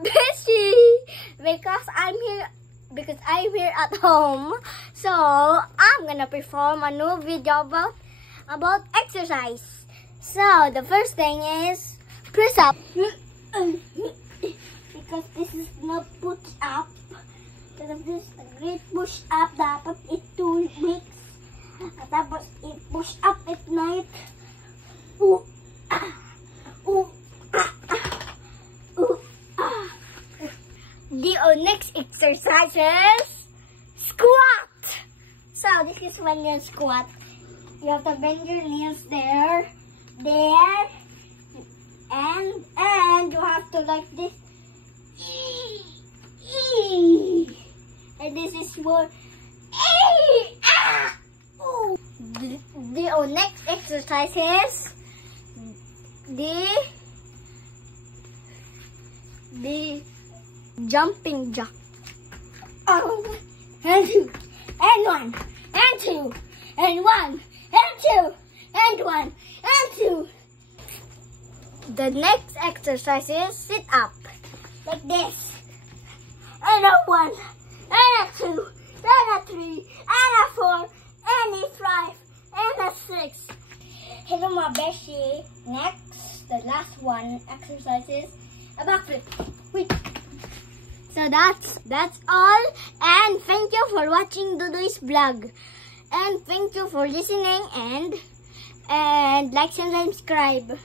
busy because I'm here at home. So I'm gonna perform a new video about exercise. So the first thing is press up. Because this is not push up. Because this is a great push up. Dapat it 2 weeks. Tapos i-push up at night. The next exercise is squat. So this is when you squat. You have to bend your knees there, and you have to like this. And this is for the next exercise is the jumping jack. And 2 and 1 and 2 and 1 and 2 and 1 and 2. The next exercise is sit up like this. And a 1 and a 2 and a 3 and a 4 and a 5 and a 6. Hello mga beshi. Next, the last one exercise is a backflip. Wait. So that's all, and thank you for watching Dudu's vlog, and thank you for listening, and like and subscribe.